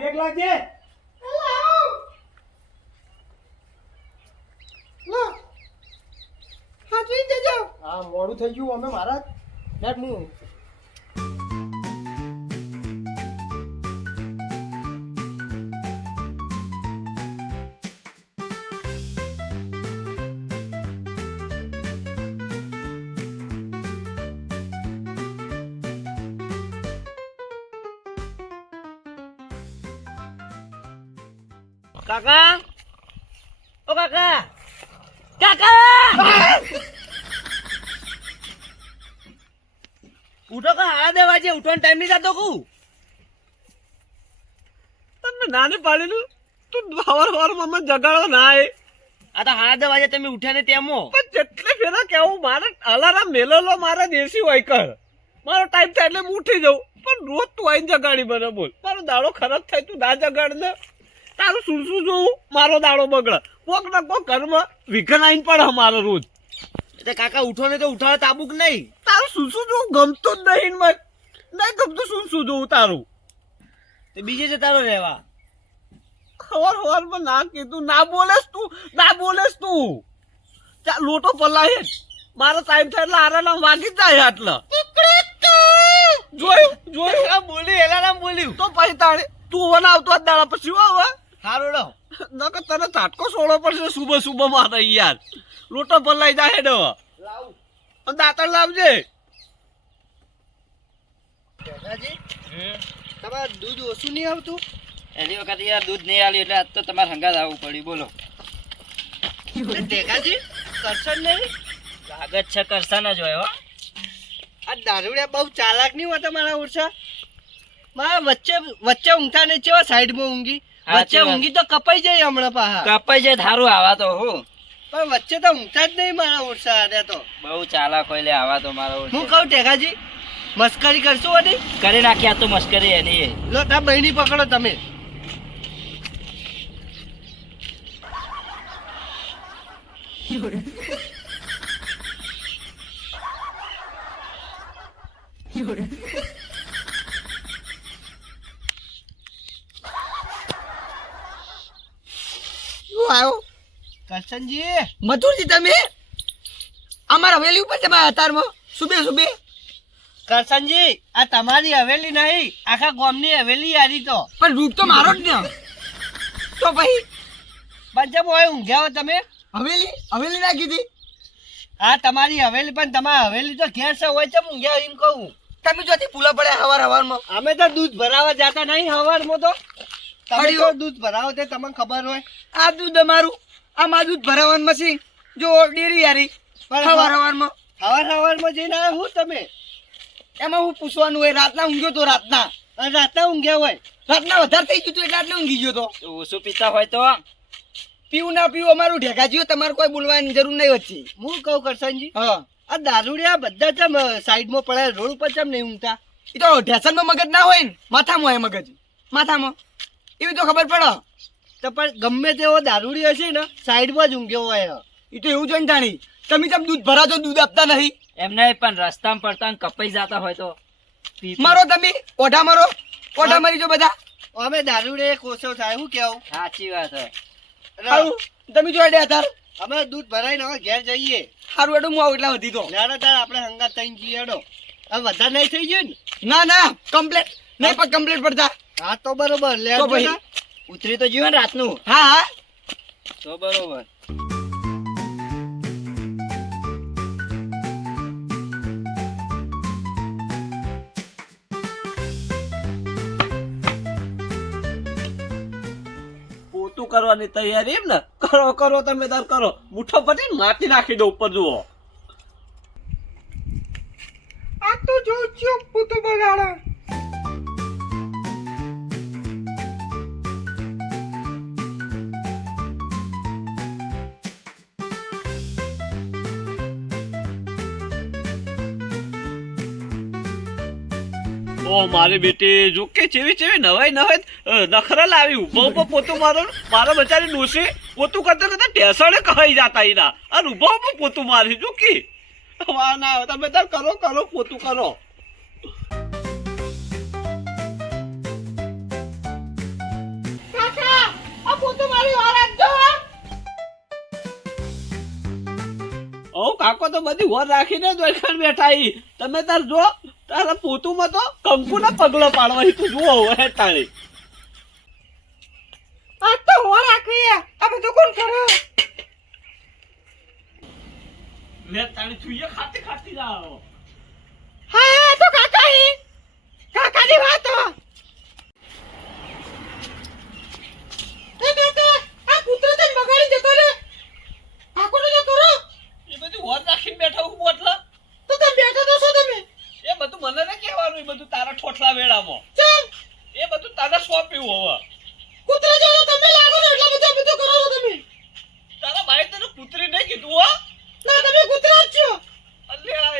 Bag લાગજે. હા મોડું થઈ ગયું અમે મહારાજ. લેટ હું કાકા ઓ કાકા કાકા ઉઠો કા 8:30 વાગે ઉઠવાનો ટાઈમ નહીં થતો કુ તને નાને પાડેલું તું હવાર મમ્મા જગાડો ના એ આ તો 8:30 વાગે તમે ઉઠ્યા ને તેમો પણ જેટલે ફેરા કેવું મારે અલારામ મેલેલો મારા દેશી હોય કર મારો ટાઈમ થાય એટલે હું ઉઠી જાઉં પણ રોજ તું આઈને જગાડી મને બોલ મારો દાડો ખરાબ થાય તું ના જગાડ ને તારું શું જોવું મારો દાડો બગડે કોક ને કોક ઘરમાં વિઘન આઈને પડે મારો રોજ એટલે કાકા ઉઠો ને તો ઉઠાડે તાબુક નહીં તારું શું જોવું ગમતું જ નહીં મને નહીં ગમતું શું જોવું તારું તે બીજે જતા રહેવા હવારમાં ના કીધું ના બોલેસ તું ચા લોટો પલાય મારો ટાઈમ થાય એટલે આરામ વાગી જ જાય આટલા જોયું આ બોલી એલારામ બોલ્યું તો પછી તાણે તું બનાવતો જ દાડા પછી હવે હારો ડો નકર તને તાટકો સોળો પડશે સુબહ મારે યાર લોટો પલાઈ જાય ને હવે દાંતણ લાવજે તમારે દૂધ ઓછું નહીં આવતું. એની વખત યાર દૂધ નહીં આલ્યું એટલે આજ તો તમારે હંગાત આવવું પડ્યું બોલો ટેકાજી કરશન નહીં કાગજ છે કરસાના જ હોય હો આ દારૂડિયા બહુ ચાલાક નહીં હોતા મારા ઓરસા. મારા વચ્ચે ઊંઘતા ને ચેવા સાઈડમાં ઊંઘી વચ્ચે ઊંઘી તો કપાઈ જાય હમણાં પાહા કપાઈ જાય થારું આવા તો હું પણ વચ્ચે તો ઊંઘતા જ નહીં મારા ઓરસા આને તો. બહુ ચાલાક હોય લે આવા તો મારો હું કહું ટેકાજી મસ્કરી કરશો વળી કરી નાખ્યા તો મસ્કરી એની એ લો તા બહેની પકડો તમે. કરશનજી મથુરજી તમે અમારા હવેલી ઉપર તમે અતારમાં સુબે કરશનજી આ તમારી હવેલી નહીં આખા ગામની હવેલી યારી તો પણ રૂપ તો મારો જ ને તો પછી પંચમ હોય ઊંઘ્યા હો તમે હવેલી ના કીધી હા તમારી હવેલી પણ તમારી હવેલી તો ઘેર છે હોય છે ઊંઘ્યા એમ કહું. તમે જોતી પૂલા પડે હવારમાં અમે તો દૂધ ભરાવા જતા નહીં હવારમાં તો તમે હળીઓ. તો દૂધ ભરાવો તે તમને ખબર હોય આ દૂધ અમારું આ માં દૂધ ભરાવાનું મશીન જો ડેરી યારી પણ હવારમાં હવારમાં જઈને આવ્યા હું તમે એમાં હું પૂછવાનું હોય રાતના ઊંઘ્યો તો રાતના અને રાતના ઊંઘ્યા હોય વધારે થઈ ગયું હતું એટલે આટલે ઊંઘી ગયો તો ઓછું પીતા હોય તો પીવું ના પીવું અમારું ઢેકાજીઓ તમારે કોઈ બોલવાની જરૂર નહીં વચ્ચે. હું કહું કરશનજી હા આ દારૂડિયા બધા ચમ સાઈડમાં પડે રોડ ઉપર ચમ નહીં ઊંઘતા એ તો ઢેસનમાં મગજ ના હોય ને માથામાં હોય મગજ માથામાં એવી તો ખબર પડે. તો પણ ગમે તેવો દારૂડી હશે ને સાઈડમાં જ ઊંઘ્યો હોય એ તો એવું જ જાણી તમે કેમ દૂધ ભરાતો દૂધ આપતા નહીં એમને પણ રસ્તામાં પડતા ને કપાઈ જતા હોય તો મારો તમે ઓઢા મારી જો બધા અમે દારૂડે કોસો થાય શું કેવું સાચી વાત હે સારું તમે જો અડ્યા તાર અમે દૂધ ભરાઈને હવે ઘેર જઈએ સારું એડું હું આવું એટલા વધી તો લેડો તાર આપણે હંગાત થઈને જઈએ હેડો હવે વધારે નહીં થઈ ગયું ને ના કમ્પ્લેટ નહીં પણ કમ્પ્લેટ પડતા હા તો બરોબર તો લેડો ભાઈ. ઉતરી તો જીવન રાતનું હા તો બરોબર પોતું કરવાની તૈયારી એમ ને કરો તમે તાર કરો મુઠ્ઠો પટી માટી નાખી દો ઉપર જુઓ આ તો જો પોતું બગાડે ઓ મારી બેટી જો કે ચેવી નવાઈ નખરા લાવી ઉભો પોતું મારો બચારી ડોસી પોતું કરતા ઢેસણે કહી જતા એના અને ઉભો પોતું મારી જો કે વાહ ના તમે તાર કરો પોતું કરો કાકો તો બધી હોર રાખીને જ ઓળખાણ બેઠા ઈ. તમે તાર જો તારા પોતુમાં તો કંકુના પગલો પાડવા તું જુઓ હવે તાળી. આ તો હોર રાખવી આ બધું કોણ કરે? લે તાળી છુઈએ ખાતી ખાતી જાઓ. હા તો કાકા હે કાકાની વાત હો. એ કાકા આ કૂતરો તને બગાડી જતો રે. કાકોને જો કરો એ બધું હોર રાખીને બેઠા હું બોટલા. તો તમે બેઠા તો છો તમે. એ બધું મને ને કહેવાનું એ બધું તારા ઠોઠલા વેળામાં. ચમ એ બધું તારા સોંપ્યું હવે. કૂતરો જો તમે લાગો છો એટલે બધું કરો છો તમે. તારા ભાઈ તને કૂતરી નહીં કીધું હો. ના તમે કૂતરા જ છો. અલ્યા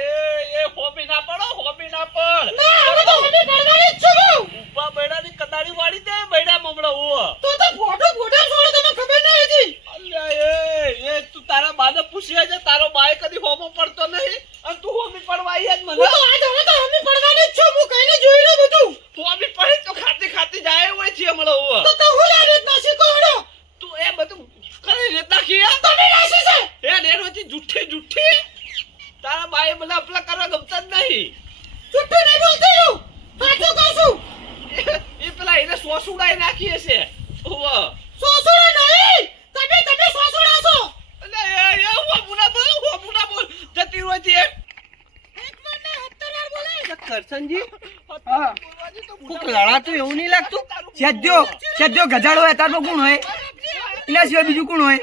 એ હોબી ના પડો હોબી ના પડ. ના હવે તો અમે પડવાની જ છો બહુ. ઉભા બૈડાની કદાળી વાળી દે બૈડા મમડા હો. તો ફોટો છોડો તમે ખબર નહીં હતી. અલ્યા એ તું તારા બાને પૂછ્યા છે તારો બાય કદી હોમો પડતો નહીં અને તું હોમી પડવા આઈ જ મને. હું તો આજ હવે તો અમે પડવાની જ છો. હું કઈને જોઈ રહ્યો બધું. હોમી પડી તો ખાતી ખાતી જાય હોય છે હમણાં હો. તો હું લા રીત ના શીખો હડો. તું એ બધું કઈ રીત નાખી તમે રાશી છે. એ ડેરોથી જુઠ્ઠી તારા બાએ મને અપલા કરવા ગમતા જ નહીં. જુઠ્ઠું નહીં બોલતી હું. સાચું કહું છું. એ પેલા એને સોસ ઉડાઈ નાખી હશે. ઓવા સોસુડો નહીં. તમે સોસુડા છો. અલે એ હોમુના બોલ જતી હોય છે. એક વાર ને 70 વાર બોલે. કરશનજી હા કોક લડાતું એવું નહીં લાગતું? સદ્યો ગજાડો હોય તારનો કોણ હોય? એના સિવાય બીજું કોણ હોય?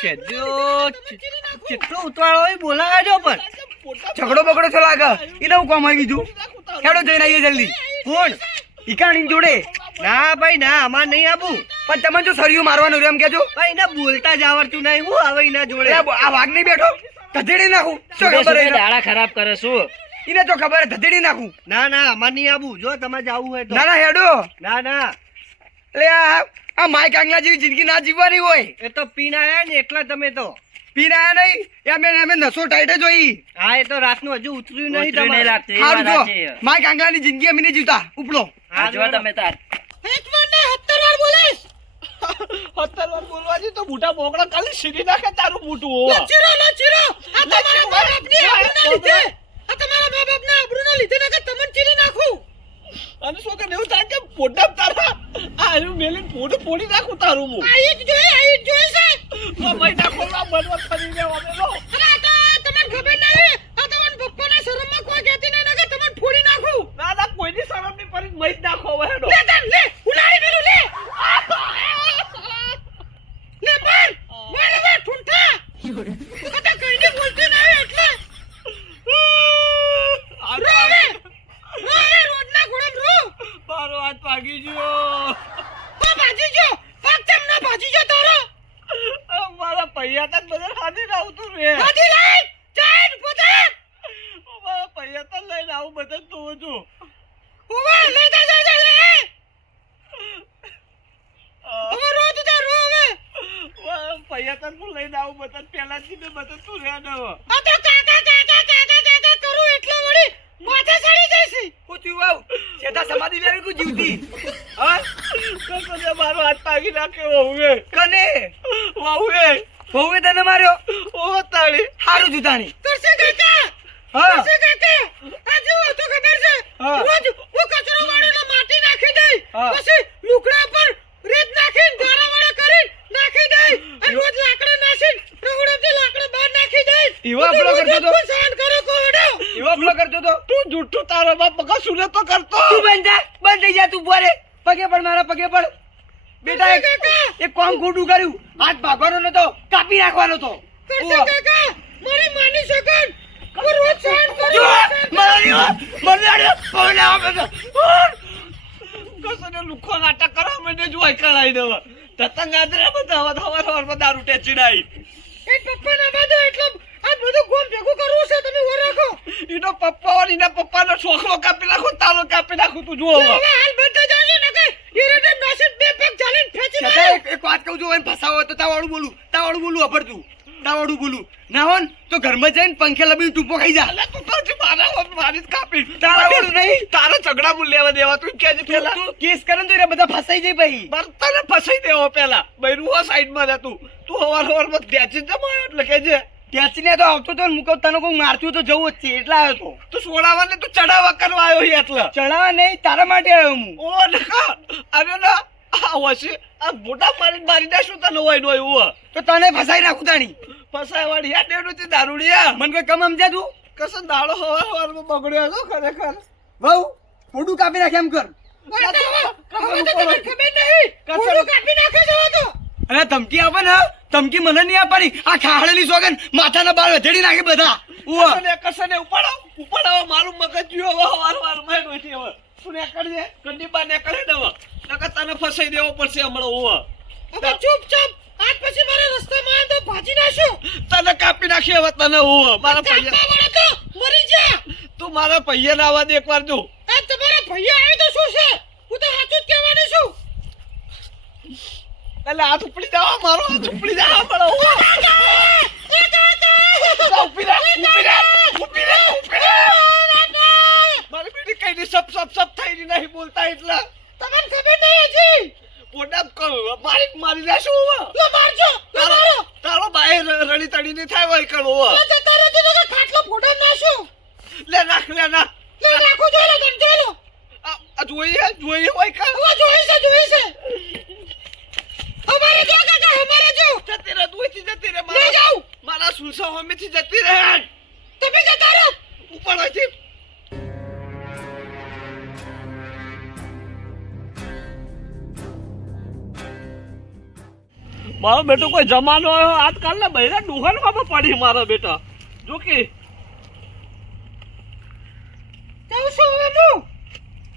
શેદ્યો કેટલો ઉતવાળો હોય બોલાવજો પણ. ઝઘડો બગડો થયો લાગે. એને હું કામ આવી ગયું? હેડો જઈને આવીએ જલ્દી. કોણ? ઈકાણી જોડે. ના ભાઈ ના અમાર નહીં આવું. પણ તમે જો સરિયું મારવાનું એમ કેજો. ભાઈ ના બોલતા જ આવડતું નહીં. હું આવે એના જોડે. આ વાઘ નહીં બેઠો ધધેડી નાખું. શું ખબર એને? દાડા ખરાબ કરે શું? એને તો ખબર ધધેડી નાખું. ના ના અમાર નહીં આવું. જો તમે જાવું હોય તો. ના ના હેડો. ના ના એટલે આ માય કાંગલા જેવી જિંદગી ના જીવવાની હોય. એ તો પીને આયા ને એટલા તમે તો. પીને આયા નહીં અમે નસો ટાઈટ જ હોય. હા એ તો રાતનું હજુ ઉતર્યું નહીં ઉતરી નહીં તમારે. લાગતું, એ સારું વાત જો સાચી. માય કાંગલાની જિંદગી અમે નહીં જીવતા. ઉપડો. હા જો તમે તાર એક વાર ને 70 વાર બોલીશ. 70 વાર બોલવાથી તો બુઢા બોકડા ખાલી સીધી નાખે તારું બુટું હો. લચીરો આ તમારા મા-બાપની આબરૂના લીધે. આ તમારા મા-બાપના આબરૂના લીધે નકર તમને ચીરી નાખું. અને શું કે એવું થાય કે પોટા તારા આ એનું મેલીને ફોડી નાખું તારું હું. આ ઈજ જોઈ છે. મહિના ખોલવા બનવા ફરી લેવા દેલો. અરે આ તો તમને ખબર નહીં. આ તમારા પપ્પાના શરમમાં કોઈ કહેતી નહીં નકર તમને ફોડી નાખું. ના ના કોઈની શરમ નહીં પડી મઈ જ નાખો હવે હેડો. લે તન લે ઉલાડી મેલું લે. લે માર ઠુંઠા. આ તો કઈને બોલતી નહીં એટલે. રોવે રોડના ઘોડમ રો. મારો હાથ ભાગી ગયો. ભાજી જો પાક ચમ ના ભાજી જો તારો. મારા પૈયા તક બધા ખાધી આવતું રે. ભાજી લઈ ચાઈન પોતા. મારા પૈયા તક લઈને આવું બધા તો જો. ઓવા લઈ જા જા જા લે. હવે રો તું જા રો હવે. પૈયા તક હું લઈને આવું બધા પહેલાથી ને બધા તું રે ને. આ તો કાકા કરું એટલો વળી માથે સડી જઈશ. પૂછ્યું વાવ સેતા સમાધિ વેરી કો જીવતી. હા કને મારો હાથ ભાગી નાખ્યો હવે. કને વાવે બહુએ તને માર્યો. ઓ તાળી હારું જુતાની કરશે કાકા. હા કરશે કાકા. આ જો તો ખબર છે રોજ હું કચરો વાળીને માટી નાખી દઈ. પછી લુકડા પર રેત નાખીને ગારાવાળા કરી નાખી દઈ. અને રોજ લાકડા નાખીને રગડોથી લાકડા બહાર નાખી દઈ. એવો આપણો કરતો તો સહન કરો કોડો. એવો આપણો કરતો તો તું જુઠ્ઠું તારો બાપ બગા સુને તો કરતો. તું બંધ થઈ જા તું બોરે. પગે પડ મારા પગે પડ. બેટા એક કામ ખોટું કર્યું. હાથ ભાગવાનો નતો કાપી નાખવાનો તો. કરશે કાકા મારી માની શકન. હું રોજ સહન કરું. કસને લુખો નાટક કરવા મને જો કરાઈ દેવા. તતંગ આદરે બધા હવાર દારૂ ટેચી નાઈ. એ પપ્પાના બાદો એટલે આ બધું ગોમ ભેગું કરવું છે તમે ઓર રાખો. ઈનો પપ્પા અને ઈના પપ્પાનો છોકરો કાપી નાખો તારો કાપી નાખું તું જો હવે હાલ બંધ થઈ જાવ ને કે ઈરેટે નાસિક બે પગ ચાલીને ફેંચી દે. એક વાત કહું છું એમ ફસાવો તો તાવાળું બોલું અપડતું. તાવાળું બોલું ના હોન તો ઘરમાં જઈને પંખે લબીને ટૂંપો ખાઈ જા. અલા તું તો મારી જ કાપી. તારાવાળું નહીં. તારા ઝઘડા મુલ લેવા દેવા તું કે પેલા તું કેસ કરે ને તો એ બધા ફસાઈ જાય ભાઈ. બર્તને ફસાઈ દેવો પેલા બૈરું હો સાઈડમાં જા તું હવાર માં બેચી જમાયો એટલે કે છે ટેચીને તો આવતો તો મુકો તને કોઈ મારતું તો જવું જ છે એટલે આવ્યો તો. તું સોડાવા ને તું ચડાવા કરવા આવ્યો છે એટલે ચડાવા નહીં તારા માટે આવ્યો હું. ઓ નકા અરે ના આ વસી આ મોટા મારી દેશું તને હોય નો એવું તો તને ફસાઈ નાખું તાણી. ફસાવાડી યા ડેડો તે દારૂડિયા મને કોઈ કમ સમજ્યા તું? કસો દાડો હવારમાં બગડ્યો છો ખરેખર વહુ ફોટું કાપી નાખે એમ કર. હવે તો તમને ખબર નહીં ફોટો કાપી નાખે છે હવે તો. અને ધમકી આપે ને ધમકી મને નહીં આપવાની. આ ખાહડેલી સોગન માથાના બાળ વધેડી નાખે બધા. કસને ઉપાડો મારું મગજ જો વાર માં નથી હવે તું ને કરજે કંડી બા ને કરે દવા નકર તને ફસાઈ દેવો પડશે હમણાં ઓવા હવે ચૂપચાપ આજ પછી મારા રસ્તામાં આવે તો ભાજી નાખો. તને કાપી નાખી હવે તને ઓવા મારા કાપવા પૈયા વાળો તો મરી જા. તું મારા પૈયા ના આવા દે એકવાર જો આ તમારા ભૈયા આવે તો શું છે? હું તો સાચું જ કહેવાની છું. એટલે હાથ ઉપડી જાવ મારો હાથ ઉપડી જાવ હમણાં ઓવા મારી બેટી કઈ ની સપ થઈ નહીં બોલતા એટલે તમને ખબર નહીં હજી. પોડા મારી દેશું ઓવા લો મારજો લો મારો. તારો બાય રડી તડી ની થાય હોય કણ ઓવા લો જતા રહેજો ને ખાટલો ફોટો નાખો. લે નાખ લે નાખો જોઈ લો તમે જોઈ લો. આ જોઈએ હોય કણ હવે જોઈ છે. અમારે જો કાકા અમારે જો. જતી રહે દુઈથી જતી રહે લઈ જાઓ. મારા સુલસા હોમેથી જતી રહે તમે જતા રહો. ઉપર હોય મારો બેટો કોઈ જમાનો આવ્યો આજકાલ ના બહેરા ડુહરમાં પડી મારો બેટા જો કે જાઉં છું હવે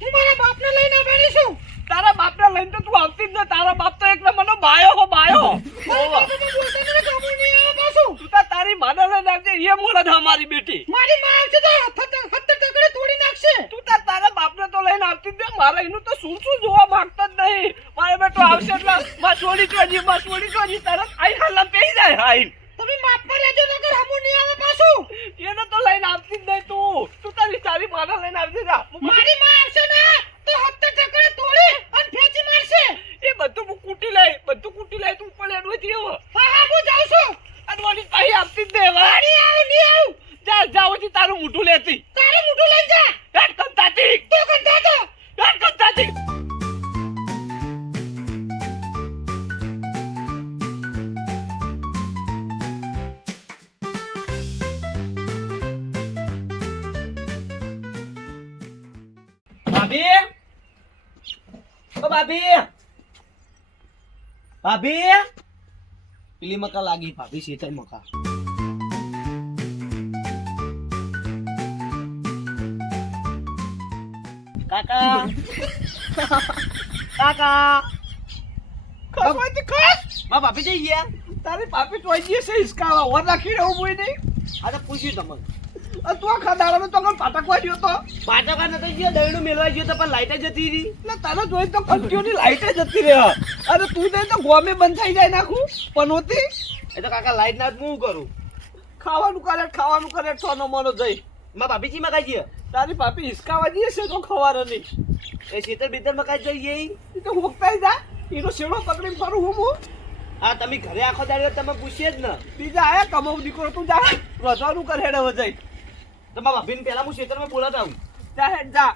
હું મારા બાપને લઈને આવવાની છું. તારા બાપને લઈને તો તું આવતી જ ન તારા બાપ તો એક નંબરનો બાયો હો બાયો મારા બાપને બોલતાને કાબુ નહીં આવે પાછું. તું તાર તારી માને લઈને આવજે એ મોળા છે અમારી બેટી મારી માં આવશે તો હત્તર ટકડે તોડી નાખશે. તું તારા બાપને તો લઈને આવતી જ ને મારે એનું તો શું જોવા માંગતો જ નહીં મારો બેટો આવશે એટલે માં છોડી તરત આઈ હાલમાં પેઈ જાય હાઈ તમે માપ પર રહેજો નકર હમું નહીં આવે પાછું. એને તો લઈને આવતી જ નહીં તું તારી સારી માને લઈને આવજે જા મારી માં આવશે ને તો હત્તર ટકડે તોડી અને ફેંચી મારશે. એ બધું હું કૂટી લઈ તું પણ એનું જ એવો હા હું જાઉં છું. અનવાની પાહી આપતી જ નહીં હવે નહીં આવું. જાઓ છી તારું મોઢું લેતી તારે મોટું લઈ જા. હેડ કંતાતી તો કંટા તો હેડ કંતાતી ભાભી ઓ ભાભી પેલી મકા લાગી ભાભી શીતળ મકા કાકા મા ભાભી જઈ ગયા. તારી પાપી તો આઈ જશે હિસકાવા ઓર રાખી રહું બોય નહીં આ તો પૂછ્યું તમને તું આ ખાદાડાનો તો કણ પાટકવા ગયો તો પાટકા નતો ગયો દહીણું મેળવા ગયો તો પણ લાઈટ જતી રહી. એટલે તને જોઈ તો કંટીઓની લાઈટ જતી રહે અરે તું નહીં તો ગોમે બંધ થઈ જાય નાખું પનોતી એ તો કાકા લાઈટ ના હું કરું. ખાવાનું કરે સોનો મોનો જઈ મા ભાભી ચી મકાઈ ગયા. તારી પાપી હિસકાવા જઈએ છે તો ખવાર નહીં એ શીતળ બીતળ મકાઈ જોઈએ. એ તો હોકતા જા એનો શેડો પકડીને ફરું હું હા તમે ઘરે આખો દાડો તમે પૂછીએ જ ને. બીજા આયા કમાવ દીકરો તું જા રજવાનું કર હેડે વજાઈ તમારા ભાભીને પહેલા હું શેતળમાં બોલાતા આવું. જા હેડ જા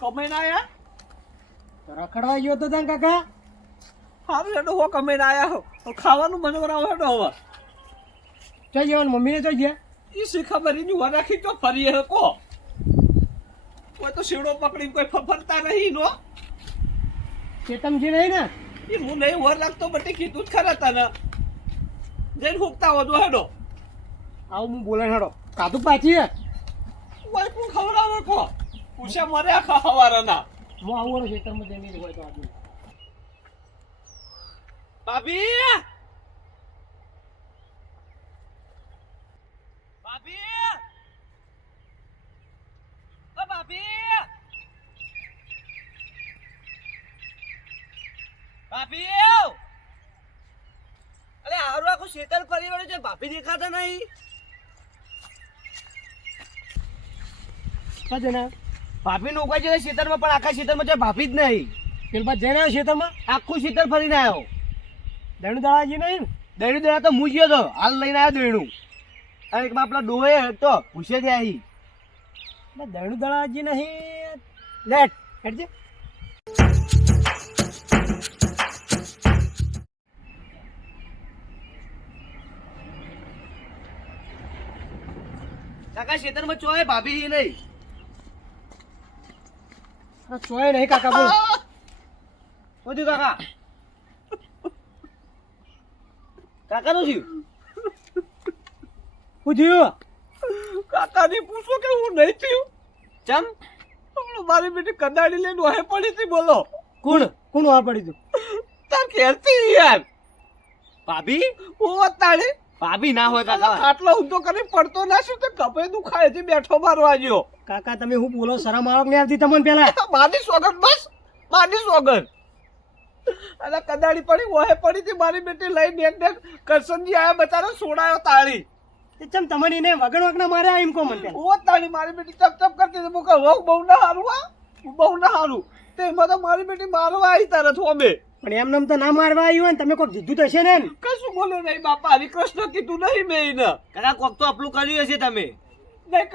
કમાઈને આયા રખડવા ગયો તો તને કાકા. સારું હેડો હો કમાઈને આયા હો ખાવાનું મને બનાવો હેડો હવે જઈ જવાનું મમ્મીને જઈ ગયા. ઈ શી ખબર એની વાર રાખી તો ફરી હે કો કોઈ તો શેડો પકડી કોઈ ફફરતા નહીં નો ચેતમજી નહીં ને એ હું નહીં વાર રાખતો બટી કીધું જ ખરા તને જઈને હુકતા વધુ હેડો આવું હું બોલે હેડો કાધું પાછી હે. કોઈ કોણ ખવડાવે કો પૂછ્યા મરે આખા હવારના હું આવું ખેતરમાં જઈને હોય તો આજે ભાભી ભાભી ઓ ભાભી ભાભી અરે હારું આખું શેતળ ફરી વળ્યું છે ભાભી દેખાતા નહીં. ક્યાં જઈને આવ્યો? ભાભી નોકરી છે ખેતરમાં, પણ આખા ખેતરમાં જે ભાભી જ નહીં. પેલા બાદ જઈને આવ્યો ખેતરમાં? આખું ખેતર ફરીને આવ્યો. દણું દળાજી નહીં ને? દહીણું દડા તો હું ગયો હતો, હાલ લઈને આવ્યો દહીણું. અને એકમાં આપણા ડોહે તો પૂછે છે અહીં. એટલે દણું દળાજી નહીં. લેટ હેડજે. કાકા ખેતરમાં ચોય ભાભી નહીં. આ ચોય નહીં કાકા બોલ. શું થયું કાકા? કાકાનું થયું? શું થયું? કાકાને પૂછો કે હું નહીં થયું. ચમ? હમણાં મારી બેટી કદાડી લઈને વાહે પડી હતી. બોલો કોણ કોણ વાર પડી તું? તાર ઘેરથી યાર. ભાભી? ઓ તાળી ભાભી ના હોય કાકા. આટલો ઊંધો કરી પડતો ના શું તો કપે દુખાય છે બેઠો મારવા જ્યો. કાકા તમે હું બોલો? શરમ આવક નહીં આવતી તમને પેલા? મારી સોગન બસ મારી સોગન. અને કદાડી પડી વાહે પડી હતી મારી બેટી લઈ ને કરશનજી આયા બચારો સોડાયો તાળી. તે ચમ તમને એને વગણ વગણા માર્યા એમ કહો મને પેલા. ઓ તાળી મારી બેટી ચપ ચપ કરતી હતી. મુકા વહુ બહુ ના હારું આ બહુ ના હારું. તે એમાં તો મારી બેટી મારવા આવી તરત અમે. પણ એમ નામ તો ના મારવા આવ્યું હોય ને તમે કોઈ કીધું તો હશે ને? કશું બોલો નહીં બાપા. હરિકૃષ્ણ કીધું નહીં મેં એને. કાકા કોક તો આપણું કર્યું હશે તમે. નહીં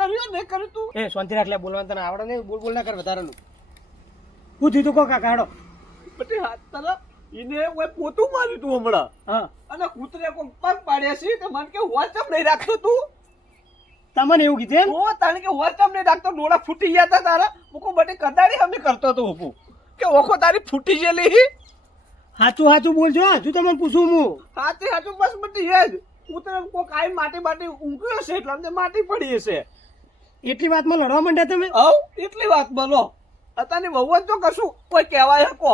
કર્યું તું. એ શાંતિ રાખ લે, બોલવાનું તને આવડે નહીં. બોલ બોલ ના કર વધારાનું. શું થયું તું કહો કાકા હાડો. બધી હાથ તરફ એને ઓય પોતું માર્યું તું હમણાં. હા અને કૂતરે કોઈ પગ પાડ્યા છે કે મને કે વોચમ નહીં રાખતો તું. તમને એવું કીધું એમ? ઓ તાણે કે વોચમ નહીં રાખતો. ડોળા ફૂટી ગયા હતા તારા. મૂકો બધી કદાડી અમે કરતો તો હું કે ઓખો તારી ફૂટી ગયેલી. સાચું સાચું બોલજો. હજુ તમને પૂછું હું. હાથે હાથું બસ બધી હેજ. કૂતરે કોઈ કાંઈ માટી ઊંઘ્યું હશે એટલે અમને માટી પડી હશે. એટલી વાતમાં લડવા માંડ્યા તમે? હવ એટલી વાત બોલો. અત્યારની વહુ જ તો કશું કોઈ કહેવાય હકો.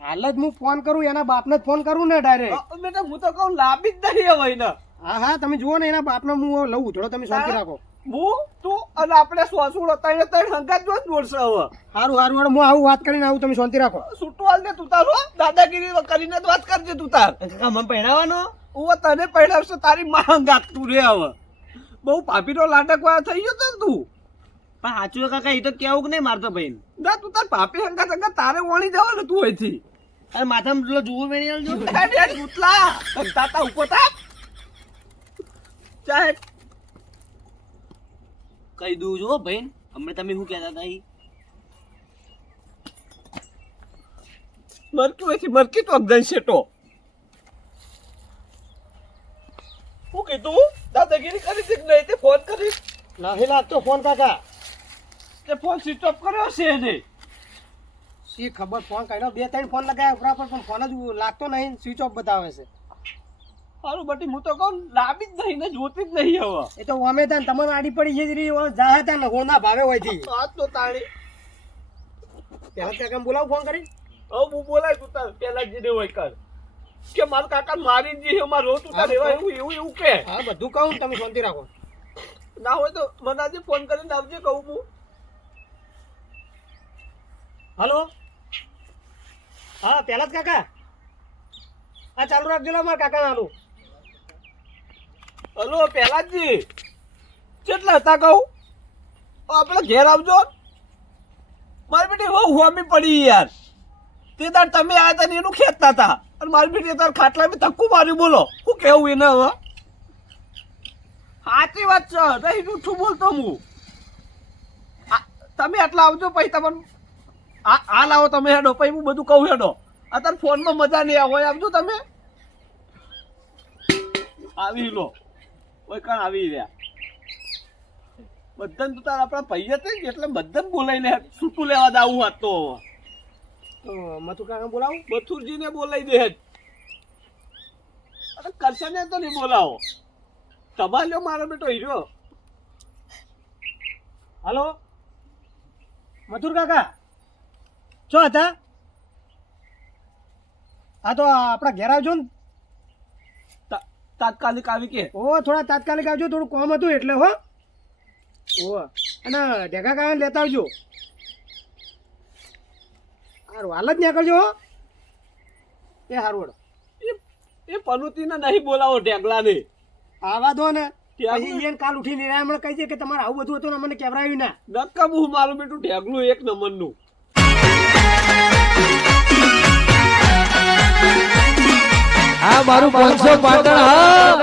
હાલ જ હું ફોન કરું, એના બાપને જ ફોન કરું ને ડાયરેક્ટ. બેટા હું તો કહું લાભી જ નહીં હવે એને. હા હા તમે જુઓ ને એના બાપને હું લઉં. થોડો તમે શાંતિ રાખો. હું તું અને આપણે સોસુડો ત્રણ હંગાત જો દોડશે હવે. સારું સારું હારું, હું આવું વાત કરીને આવું. તમે શાંતિ રાખો. છૂટું હાલ દે તું તારો. દાદાગીરી કરીને જ વાત કરજે તું તાર. કાકા મને પહેરાવાનો? હું તને પહેરાવશે તારી માં હંગાત તું રે હવે. બહુ ભાભીનો લાડક વાળા થઈ ગયો તો તું. પણ સાચું કાકા એ તો કેવું કે નહીં મારતો ભાઈ. ના તું તાર ભાભી હંગાત તારે વણી જવા ને તું અહીંથી. અરે માથામાં પેલો જુઓ વેણી આલજો. તાતા ઉપર તા ચાહે કહી દઉં જો ભાઈ. હમણાં તમે શું કહેતા હતા? મરકી હોય છે મરકી તો અગદન શેટો. શું કીધું? દાદાગીરી કરી હતી કે નહીં? તે ફોન કરી નહીં લાગતો ફોન કાકા. તે ફોન સ્વિચ ઓફ કર્યો છે એને. શી ખબર ફોન કર્યો. 2-3 ફોન લગાવ્યા બરાબર, પણ ફોન જ લાગતો નહીં. સ્વિચ ઓફ બતાવે છે. સારું બટી હું તો કહું લાવી જ નહીં ને જોતી જ નહીં હવે. એ તો અમે ત્યાં તમને આડી પડી છે જાય ત્યાં હોના ભાવે હોય થી. આજ તો તાળી પેલા કાકા બોલાવું ફોન કરી. હવે હું બોલાય તું તાર પેલા જ હોય કર કે મારા કાકા મારી જ છે મારે રોતું તાર એવા એવું કે. હા બધું કહું, તમે શાંતિ રાખો. ના હોય તો મને આજે ફોન કરીને આવજે કહું હું. હલો હા પેલા જ કાકા. હા ચાલુ રાખજો લો મારા કાકા હાલું. હલો પહેલાજી કેટલા હતા કહું? આપણે ઘેર આવજો. મારી બેટી બહુ હોમી પડી યાર. તે તાર તમે આયા હતા ને એનું ખેંચતા હતા અને મારી બેટી તાર ખાટલામાં ધક્કું માર્યું. બોલો શું કેવું એને હવે? સાચી વાત છે નહીં જૂઠું બોલતો હું. તમે આટલા આવજો પછી તમને આ લાવો તમે હેડો પછી હું બધું કહું હેડો. અત્યારે ફોનમાં મજા નહીં આવે આવજો તમે. આવી લો કોઈ કાણ આવી રહ્યા. બધાને તું તાર આપણા પૈયા થઈ એટલે બધાને બોલાવીને છૂટું લેવા જાવું હોત તો મથુ કાકા બોલાવું. મથુરજીને બોલાવી દે હેડ. અરે કરશને તો નહીં બોલાવો. સંભાળ્યો મારો બેટો હીરો. હલો મથુર કાકા શું હતા? હા તો આપણા ઘેર આવજો ને. તાત્કાલિક આવી કે ઓ થોડા તાત્કાલિક આવજો, થોડું કોમ હતું એટલે. હો ઓ અને ઢેકા કાકા લેતા આવજો. સારું હાલ જ નીકળજો. હો એ સારું એ પનુતીને નહીં બોલાવો ઢેગલાને. આવા દો ને ઠેગલું એને કાલ ઉઠીને નિરામણ કહી દે કે તમારે આવું બધું હતું ને અમને કેવરાયું ના. નક્કમ હું મારું બેટું ઠેગલું એક નંબરનું. આ મારું 500 પાટણ હા